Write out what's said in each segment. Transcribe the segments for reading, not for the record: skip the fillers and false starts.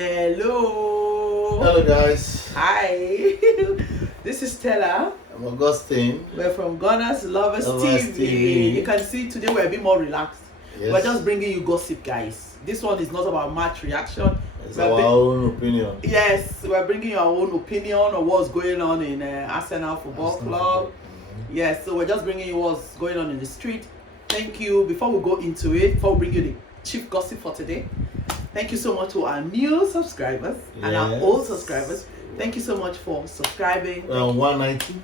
Hello. Hello guys. Hi. This is Stella. I'm Augustine. We're from gunnersloverstv. TV. You can see today we're a bit more relaxed. Yes. We're just bringing you gossip, guys. This one is not about match reaction. It's our own opinion. Yes, we're bringing our own opinion on what's going on in Arsenal Football Club. Yes, so we're just bringing you what's going on in the street. Thank you. Before we go into it, before we bring you the chief gossip for today, thank you so much to our new subscribers and our old subscribers. Thank you so much for subscribing. 190.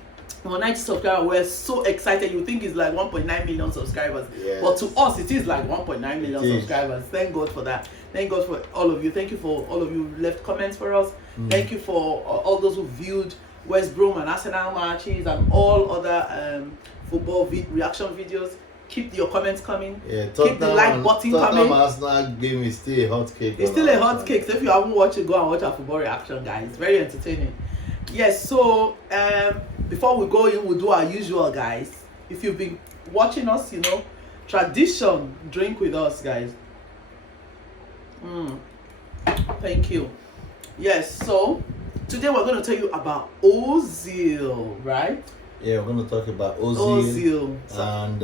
190 subscribers. We're so excited. You think it's like 1.9 million subscribers. Yes. But to us, it is like 1.9 million subscribers. Thank God for that. Thank God for all of you. Thank you for all of you who left comments for us. Thank you for all those who viewed West Brom and Arsenal matches and all other football reaction videos. Keep your comments coming. Yeah, keep the like button coming. Arsenal game is still a hot cake. It's still a hot cake. So if you haven't watched it, go and watch our football reaction, guys. Very entertaining. Yes, so before we go in, we'll do our usual, guys. If you've been watching us, you know, tradition, drink with us, guys. Thank you. Yes, so today we're going to tell you about Ozil, right? Yeah, we're going to talk about Ozil. And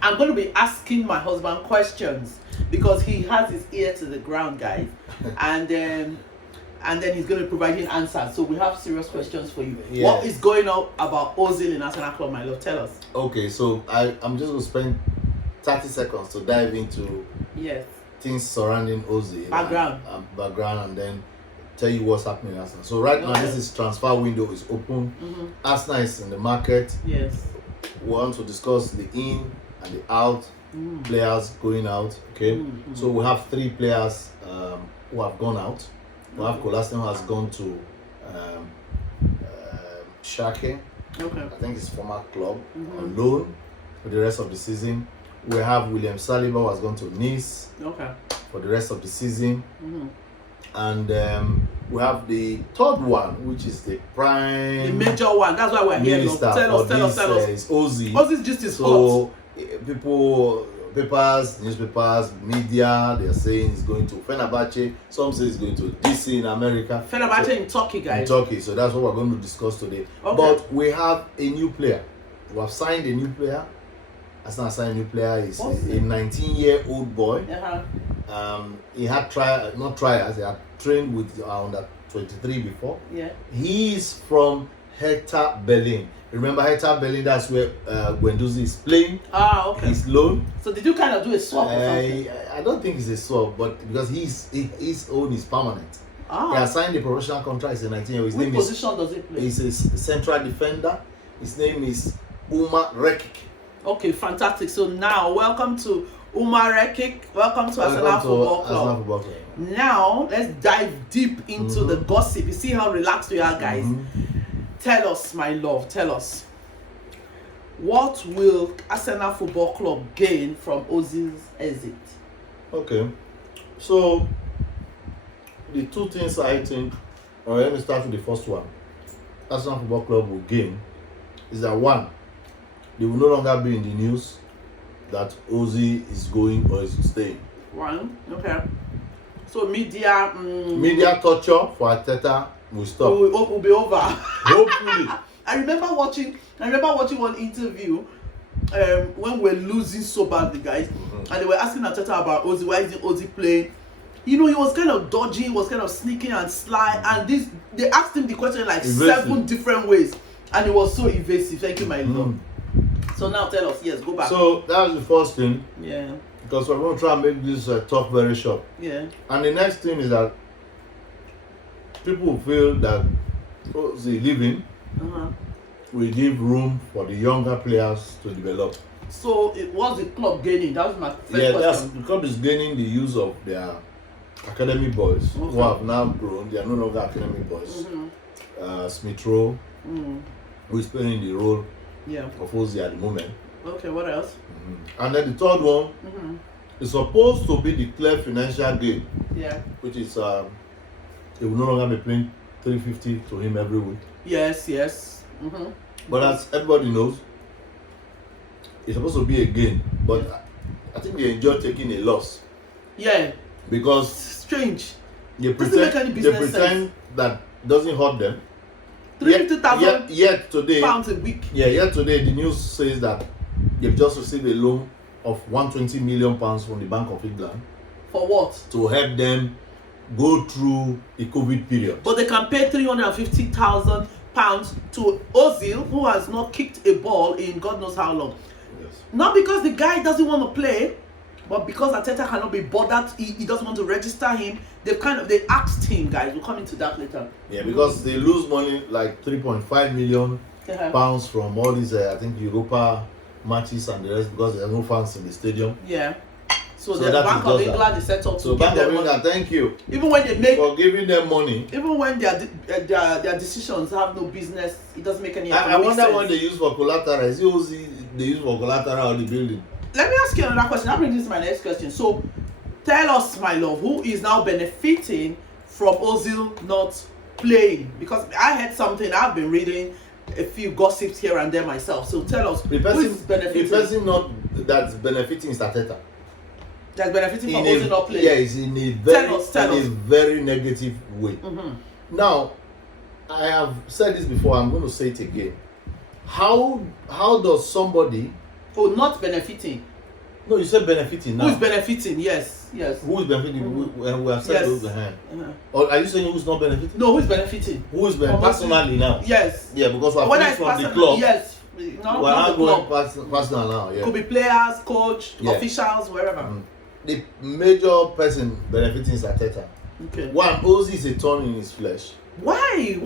I'm going to be asking my husband questions because he has his ear to the ground, guys. and then he's going to provide you answers. So we have serious questions for you. Yes. What is going on about Ozil in Arsenal Club, my love? Tell us. Okay, so I'm just going to spend 30 seconds to dive into things surrounding Ozil. Background and then tell you what's happening in Arsenal. So right now, this is transfer window is open. Arsenal is in the market. Yes. We want to discuss the in and the out players going out. Okay. So we have 3 players who have gone out. We have Augustine who has gone to Schalke. Okay. I think it's former club on loan for the rest of the season. We have William Saliba who has gone to Nice. Okay. For the rest of the season. And we have the third one, which is the prime, the major one. That's why we're here. Tell us. It's Ozil. Ozil's just his so people, newspapers, media, they are saying he's going to Fenerbahce. Some say he's going to DC in America. Fenerbahce in Turkey, guys. In Turkey. So that's what we're going to discuss today. Okay. But we have a new player. We have signed a new player. Arsenal signed a new player. He's a 19-year-old boy. He had not trials. He had trained with under 23 before. Yeah. He is from Hertha Berlin. Remember Hertha Berlin? That's where Guendouzi is playing. Ah, okay. His loan. So did you kind of do a swap or something? I don't think it's a swap, but because his own is permanent. He has signed a professional contract. He's a 19-year-old. Which position does he play? He's a central defender. His name is Umar Rekik. Okay, fantastic. So now, welcome to Umar Rekik. Welcome to Arsenal Football Club. Now, let's dive deep into the gossip. You see how relaxed we are, guys? Tell us, my love, tell us. What will Arsenal Football Club gain from Ozil's exit? Okay. So, the 2 things I think, let me start with the first one. Arsenal Football Club will gain is that 1, they will no longer be in the news that Ozil is going or is staying. 1, okay. So media torture for Arteta will stop. Will be over. Hopefully. I remember watching one interview when we were losing so badly, guys, and they were asking Arteta about Ozil. Why isn't Ozil playing? You know, he was kind of dodgy, he was kind of sneaking and sly, and they asked him the question like evasive. 7 different ways, and it was so evasive. Thank you, my love. So now tell us, yes, go back. So that was the first thing. Yeah. Because we're going to try and make this talk very short. Yeah. And the next thing is that people feel that the leaving will give room for the younger players to develop. So it was the club gaining? That was my first question. The club is gaining the use of their academy boys who have now grown. They are no longer academy boys. Smith Rowe, who is playing the role of Ozil at the moment. Okay, what else? And then the third one is supposed to be the clear financial gain. Yeah. Which is he will no longer be paying 350 to him every week. Yes. But as everybody knows, it's supposed to be a gain. But I think they enjoy taking a loss. Yeah. Because strange. They doesn't make any business they pretend sense. that doesn't hurt them. 350,000 yet today, pounds a week. Yeah, yet today the news says that they've just received a loan of 120 million pounds from the Bank of England. For what? To help them go through the COVID period. But they can pay 350,000 pounds to Ozil, who has not kicked a ball in God knows how long. Yes. Not because the guy doesn't want to play, but because Arteta cannot be bothered. He doesn't want to register him. They asked him, guys. We'll come into that later. Yeah, because they lose money like 3.5 million pounds from all these I think Europa matches and the rest, because there are no fans in the stadium. Yeah. So the Bank of England is set up to Bank of England, thank you. Even when they make for giving them money. Even when their decisions have no business, it doesn't make any I wonder what they use for collateral. Is it Ozil they use for collateral or the building? Let me ask you another question. I'll bring this to my next question. So tell us, my love, who is now benefiting from Ozil not playing? Because I heard something, I've been reading a few gossips here and there myself. So tell us, who is benefiting? The person not that's benefiting is Arteta. That's benefiting from Ozil not playing? Yeah, it's in a very negative way. Now, I have said this before, I'm going to say it again. How does somebody... Oh, not benefiting. No, you said benefiting now. Who is benefiting? Yes. Who is benefiting? We have said those behind. Or are you saying who's not benefiting? No, who is benefiting? Who is benefiting? Personally now? Yes. Yeah, because we're finished from the club. Yes. No, we're not going personal now. Yeah. Could be players, coach, officials, wherever. The major person benefiting is Arteta. Okay. One, Ozil is a thorn in his flesh. Why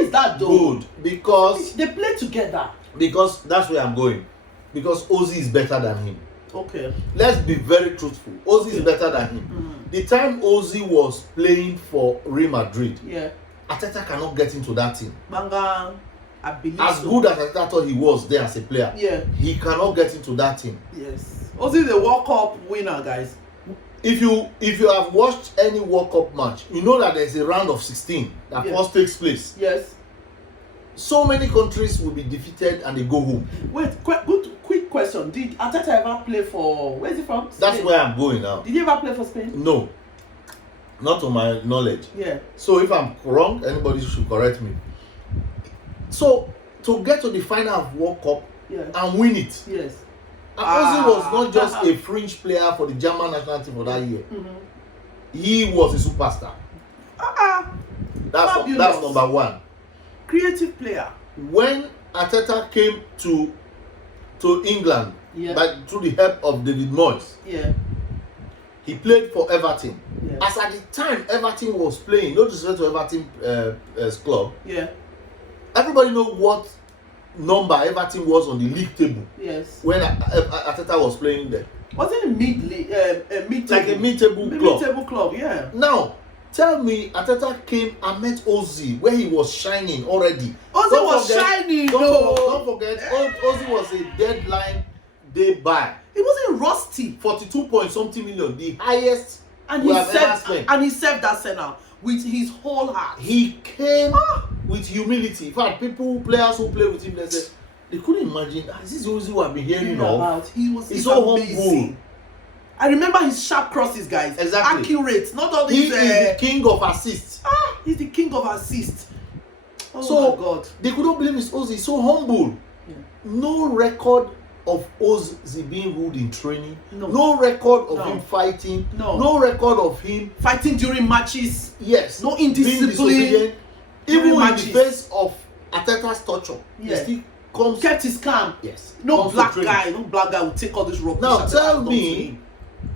is that though? Good, because they play together. Because that's where I'm going. Because Ozil is better than him. Okay. Let's be very truthful. Ozil is better than him. The time Ozil was playing for Real Madrid, Arteta cannot get into that team. Banga, I believe as good as Arteta thought he was there as a player, he cannot get into that team. Yes. Ozil is the World Cup winner, guys. If you have watched any World Cup match, you know that there's a round of 16 that first takes place. Yes. So many countries will be defeated and they go home. Wait, quick question. Did Arteta ever play for... Where is he from? Spain? That's where I'm going now. Did he ever play for Spain? No. Not to my knowledge. Yeah. So if I'm wrong, anybody should correct me. So, to get to the final of World Cup and win it. Yes. Ozil was not just a fringe player for the German national team for that year. He was a superstar. That's number one. Creative player. When Arteta came to England, through the help of David Moyes, he played for Everton. As at the time Everton was playing, no disrespect to Everton club, everybody know what number Everton was on the league table. Yes. When Arteta was playing there. Wasn't it mid-table? Like a mid-table club. Mid-table club, yeah. Now, tell me, Arteta came and met Ozil where he was shining already. Ozil was shining, Don't forget, Ozil was a deadline day buy. He wasn't rusty. 42 point something million, the highest we have ever spent. And he served Arsenal with his whole heart. He came with humility. In fact, players who play with him, they said they couldn't imagine. This is Ozil I've been hearing of. He's so amazing. Humble. I remember his sharp crosses, guys. Exactly. Accurate. Not all these. He is the king of assists. He's the king of assists. Oh my God. They couldn't believe it's Ozil. He's so humble. No record of Ozil being rude in training. No record of him fighting. No record of him fighting during matches. Yes. No indiscipline. Even in the face of Arteta's torture, he still kept his calm. Yes. No black guy will take all this rubbish. Now tell me,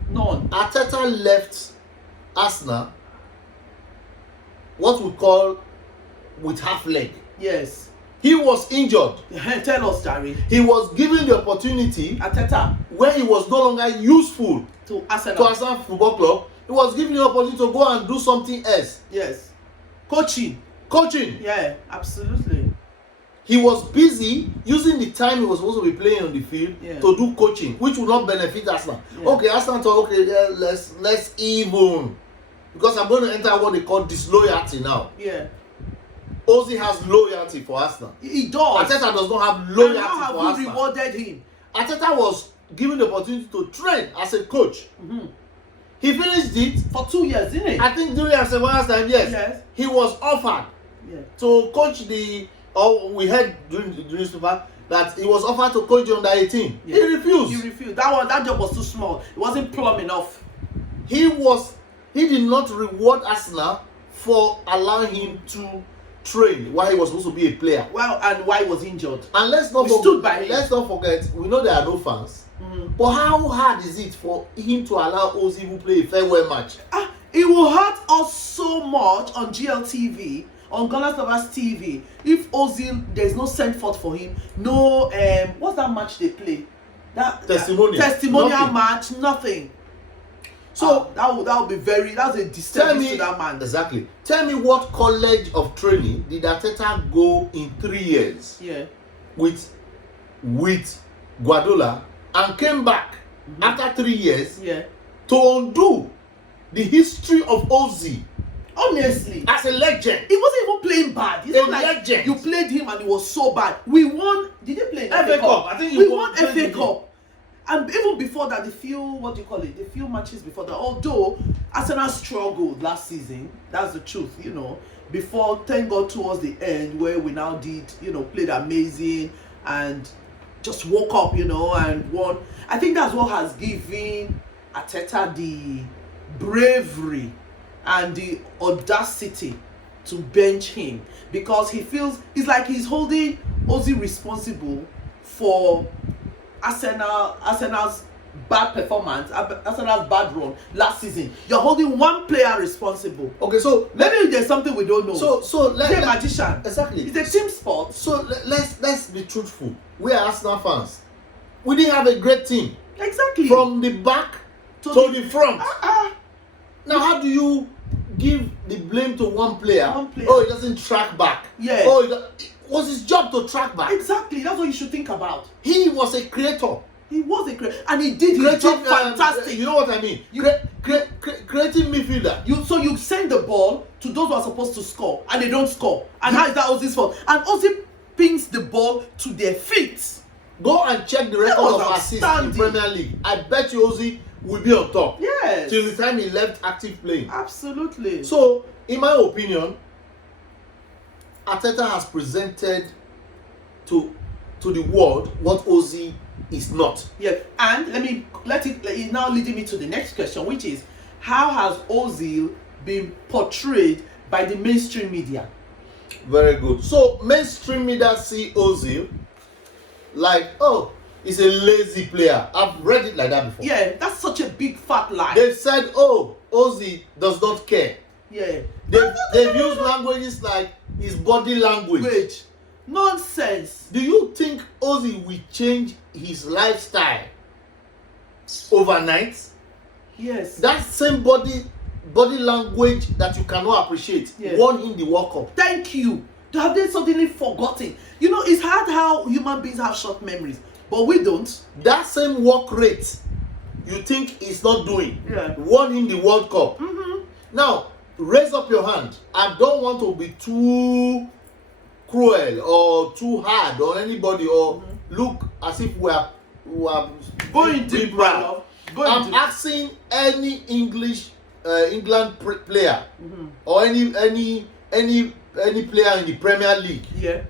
none. Arteta left Arsenal what we call with half leg. Yes. He was injured. Tell us, Jerry. He was given the opportunity, Arteta, where he was no longer useful to Arsenal Football Club. He was given the opportunity to go and do something else. Yes. Coaching. Yeah, absolutely. He was busy using the time he was supposed to be playing on the field to do coaching, which would not benefit Arsenal. Okay, Arsenal thought, let's even, because I'm going to enter what they call disloyalty now. Yeah. Ozil has loyalty for Arsenal. He does. Arteta does not have loyalty for Arsenal. How have we rewarded him? Arteta was given the opportunity to train as a coach. He finished it for 2 years, didn't he? I think during Asamoah's time, yes. He was offered to coach we heard during the newspaper that he was offered to coach the under 18. He refused. He refused. That job was too small. It wasn't plumb enough. He did not reward Arsenal for allowing him to train while he was supposed to be a player. Well, and why he was injured. And let's not forget, we know there are no fans. But how hard is it for him to allow Ozil to play a farewell match? It will hurt us so much on GLTV, on gunnersloverstv, if Ozil, there's no send forth for him, no what's that match they play? Testimonial match, nothing. So that would be that's a disservice to that man. Exactly. Tell me what college of training did Arteta go in 3 years? Yeah. With Guardiola and came back after 3 years to undo the history of Ozil. Honestly, as a legend, he wasn't even playing bad. He's not like legend. You played him and he was so bad. We won. Did they play FA Cup? I think we won FA Cup. And even before that, the few matches before that, although Arsenal struggled last season, that's the truth, before, thank God, towards the end, where we now did, played amazing and just woke up, and won. I think that's what has given Arteta the bravery and the audacity to bench him, because he feels it's like he's holding Ozil responsible for Arsenal's bad performance, Arsenal's bad run last season. You're holding one player responsible. Okay, so maybe there's something we don't know. So he's a magician. Exactly. It's a team sport. So let's be truthful. We are Arsenal fans. We didn't have a great team. Exactly. From the back to the front. Now, how do you give the blame to one player? Oh, he doesn't track back. Yeah. Oh, it was his job to track back. Exactly. That's what you should think about. He was a creator. He was a creator, and he did his job fantastic. You know what I mean? Creating midfielder. So you send the ball to those who are supposed to score, and they don't score. And how is that Ozil's fault? And Ozil pings the ball to their feet. Go and check the record of assists in Premier League. I bet you Ozil will be on top. Yes. Till the time he left active playing. Absolutely. So, in my opinion, Arteta has presented to the world what Ozil is not. Yeah, and let it now leading me to the next question, which is, how has Ozil been portrayed by the mainstream media? Very good. So mainstream media see Ozil like, oh, he's a lazy player. I've read it like that before. Yeah, that's such a big fat lie. They've said, oh, Ozil does not care. Yeah. They've used languages like his body language. Nonsense. Do you think Ozil will change his lifestyle overnight? Yes. That same body language that you cannot appreciate won him the World Cup. Thank you. Have they suddenly forgotten? It's hard how human beings have short memories, but we don't. That same work rate you think he's not doing won him the World Cup. Now, raise up your hand. I don't want to be too cruel or too hard on anybody or look as if we are going deep. I'm asking any English England player or any player in the Premier League. Yeah.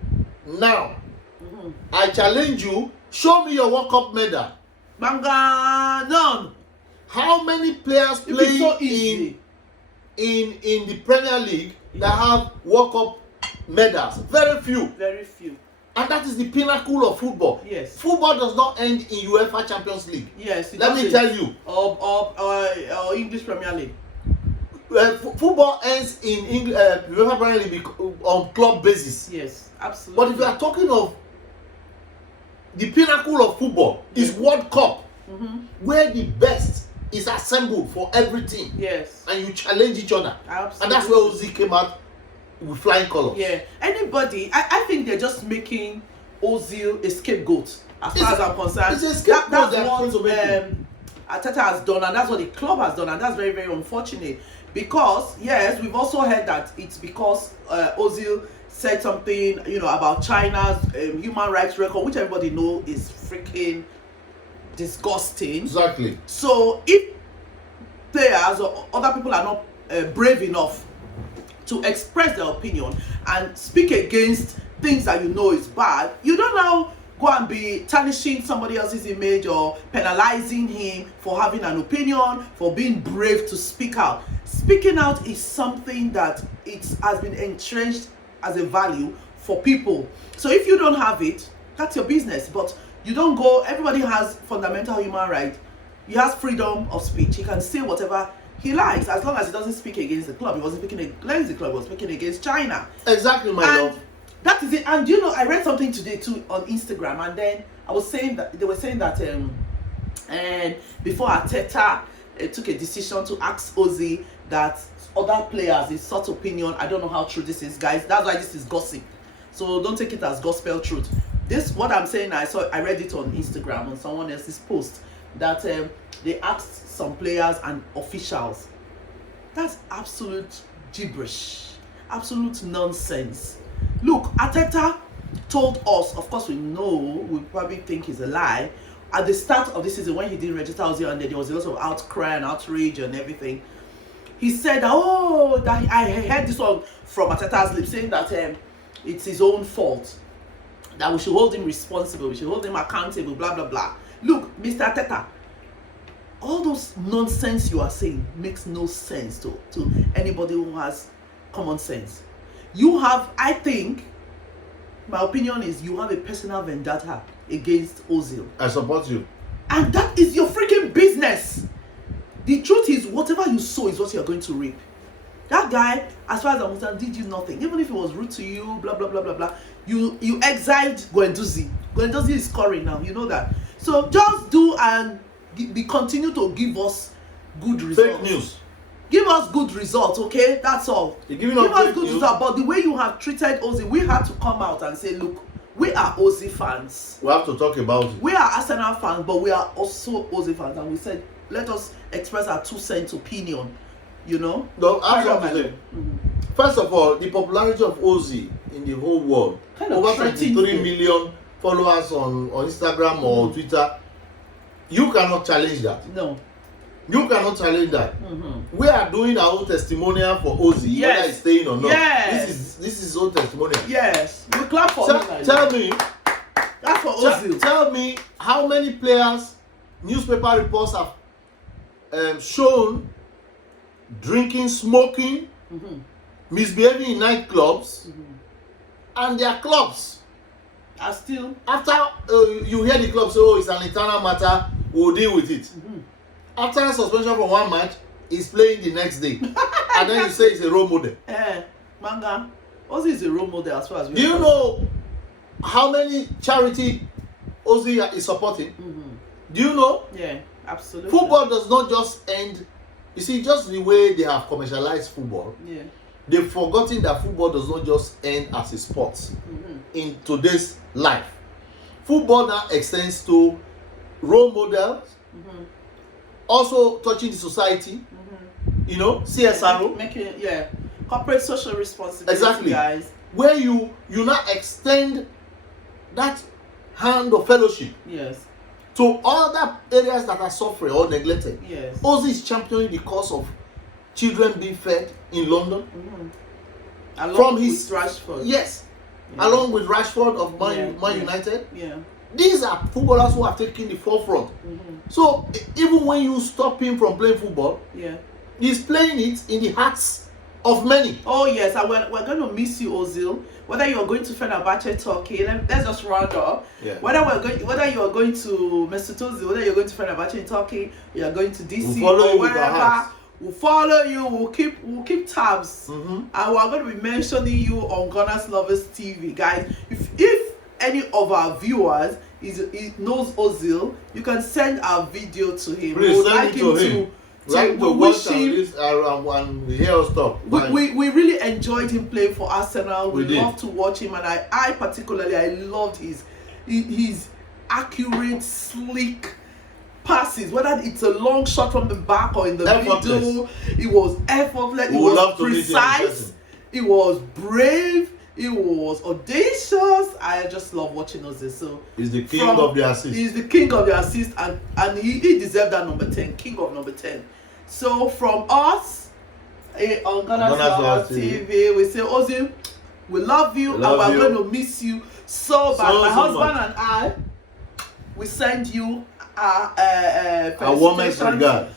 Now, I challenge you. Show me your World Cup medal. None. How many players play in the Premier League that have World Cup medals? Very few. Very few. And that is the pinnacle of football. Yes. Football does not end in UEFA Champions League. Yes. Let me tell you. Or English Premier League. Football ends in UEFA Premier League on club basis. Yes, absolutely. But if you are talking of the pinnacle of football, is World Cup, where the best is assembled for every team. Yes. And you challenge each other. Absolutely. And that's where Ozil came out with flying colors. Yeah. Anybody, I think they're just making Ozil a scapegoat, as far as I'm concerned. It's a scapegoat. That's what Arteta has done, and that's what the club has done, and that's very, very unfortunate. Because, yes, we've also heard that it's because Ozil said something, about China's human rights record, which everybody knows is freaking disgusting. Exactly. So if players or other people are not brave enough to express their opinion and speak against things that you know is bad, you don't now go and be tarnishing somebody else's image or penalizing him for having an opinion, for being brave to speak out. Speaking out is something that it has been entrenched as a value for people. So if you don't have it, that's your business. But you don't go, everybody has fundamental human rights. He has freedom of speech. He can say whatever he likes, as long as he doesn't speak against the club. He wasn't speaking against the club, he was speaking against China. Exactly, my love. That is it. And you know, I read something today too on Instagram, and then I was saying that they were saying that and before Arteta took a decision to ask Ozil that other players his sort of opinion. I don't know how true this is, guys. That's why this is gossip. So don't take it as gospel truth. This what I'm saying. I read it on Instagram on someone else's post that they asked some players and officials. That's absolute gibberish, absolute nonsense. Look, Arteta told us, of course we know, we probably think it's a lie, at the start of this season when he didn't register Ozil and there was a lot of outcry and outrage and everything. He said, that I heard this one from Arteta's lips saying that it's his own fault, that we should hold him responsible, we should hold him accountable, blah blah blah. Look, Mr. Arteta, all those nonsense you are saying makes no sense to anybody who has common sense. You have, I think, my opinion is you have a personal vendetta against Ozil. I support you. And that is your freaking business. The truth is, whatever you sow is what you're going to reap. That guy, as far as I'm concerned, did you nothing. Even if he was rude to you, blah, blah, blah, blah, blah. You exiled Guendouzi. Guendouzi is scoring now, you know that. So just do and continue to give us good results. Fake news. Give us good results, okay? That's all. Give us good results. But the way you have treated Ozil, we had to come out and say, look, we are Ozil fans. We have to talk about it. We are Arsenal fans, but we are also Ozil fans. And we said, let us express our 2 cents opinion, you know? No, I have to say, first of all, the popularity of Ozil in the whole world, kind of over 23 million followers on Instagram or Twitter, you cannot challenge that. No. You cannot challenge that. We are doing our own testimonial for Ozil, whether he's staying or not. Yes. This is his own testimonial. Yes. You clap for me. Tell me. That's for Ozil. Tell me how many players newspaper reports have shown drinking, smoking, misbehaving in nightclubs, and their clubs are still. After you hear the club say, it's an internal matter, we'll deal with it. After a suspension for 1 match, he's playing the next day. And then you say he's a role model. Manga. Ozil is a role model as far as we Do you know how many charity Ozil is supporting? Do you know? Yeah, absolutely. Football does not just end. You see, just the way they have commercialized football, they've forgotten that football does not just end as a sport in today's life. Football now extends to role models, also touching the society, you know, CSR. Making corporate social responsibility. Exactly. Guys. Where you now extend that hand of fellowship. Yes. To other areas that are suffering or neglected. Yes. Ozil is championing the cause of children being fed in London. Along with Rashford. Yes. Along with Rashford of Man United. Yeah. These are footballers who have taken the forefront. So even when you stop him from playing football, he's playing it in the hearts of many. Oh yes, and we're going to miss you, Ozil. Whether you are going to Fenerbahce, Turkey, let's just round up. Whether you are going to Mesut Ozil, whether you're going to Fenerbahce in Turkey, you are going to DC or wherever, we'll follow you. We'll keep tabs, and we're going to be mentioning you on gunnersloverstv, guys. If any of our viewers knows Ozil, you can send our video to him. Please we would send like it to him. We wish him. And hear stuff. We really enjoyed him playing for Arsenal. We love to watch him, and I particularly loved his accurate, slick passes. Whether it's a long shot from the back or in the middle, it was effortless. It was precise. It was brave. It was audacious. I just love watching Ozil. So he's the king of the assist. He's the king of the assist, and he deserved that number 10, king of number 10. So from us on gunnersloverstv, we say, Ozil, we love you, and we're going to miss you so bad. My husband and I, we send you a warmest regard.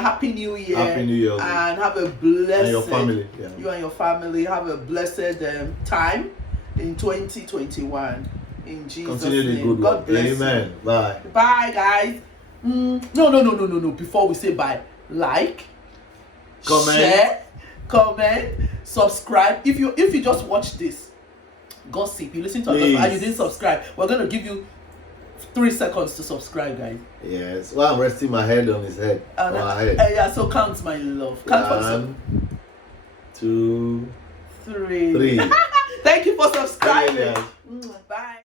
Happy New Year. Happy New Year. And have a blessed, and your family. Yeah. You and your family have a blessed time in 2021. In Jesus' name. God bless you. Amen. Bye. Bye, guys. No. Before we say bye, like, comment, share, comment, subscribe. If you just watch this gossip, you listen to us and you didn't subscribe, we're gonna give you 3 seconds to subscribe, guys. Yes. Well, I'm resting my head on his head. Yeah. So count, my love. Count 1, 2, 3. Thank you for subscribing. Yeah. Bye.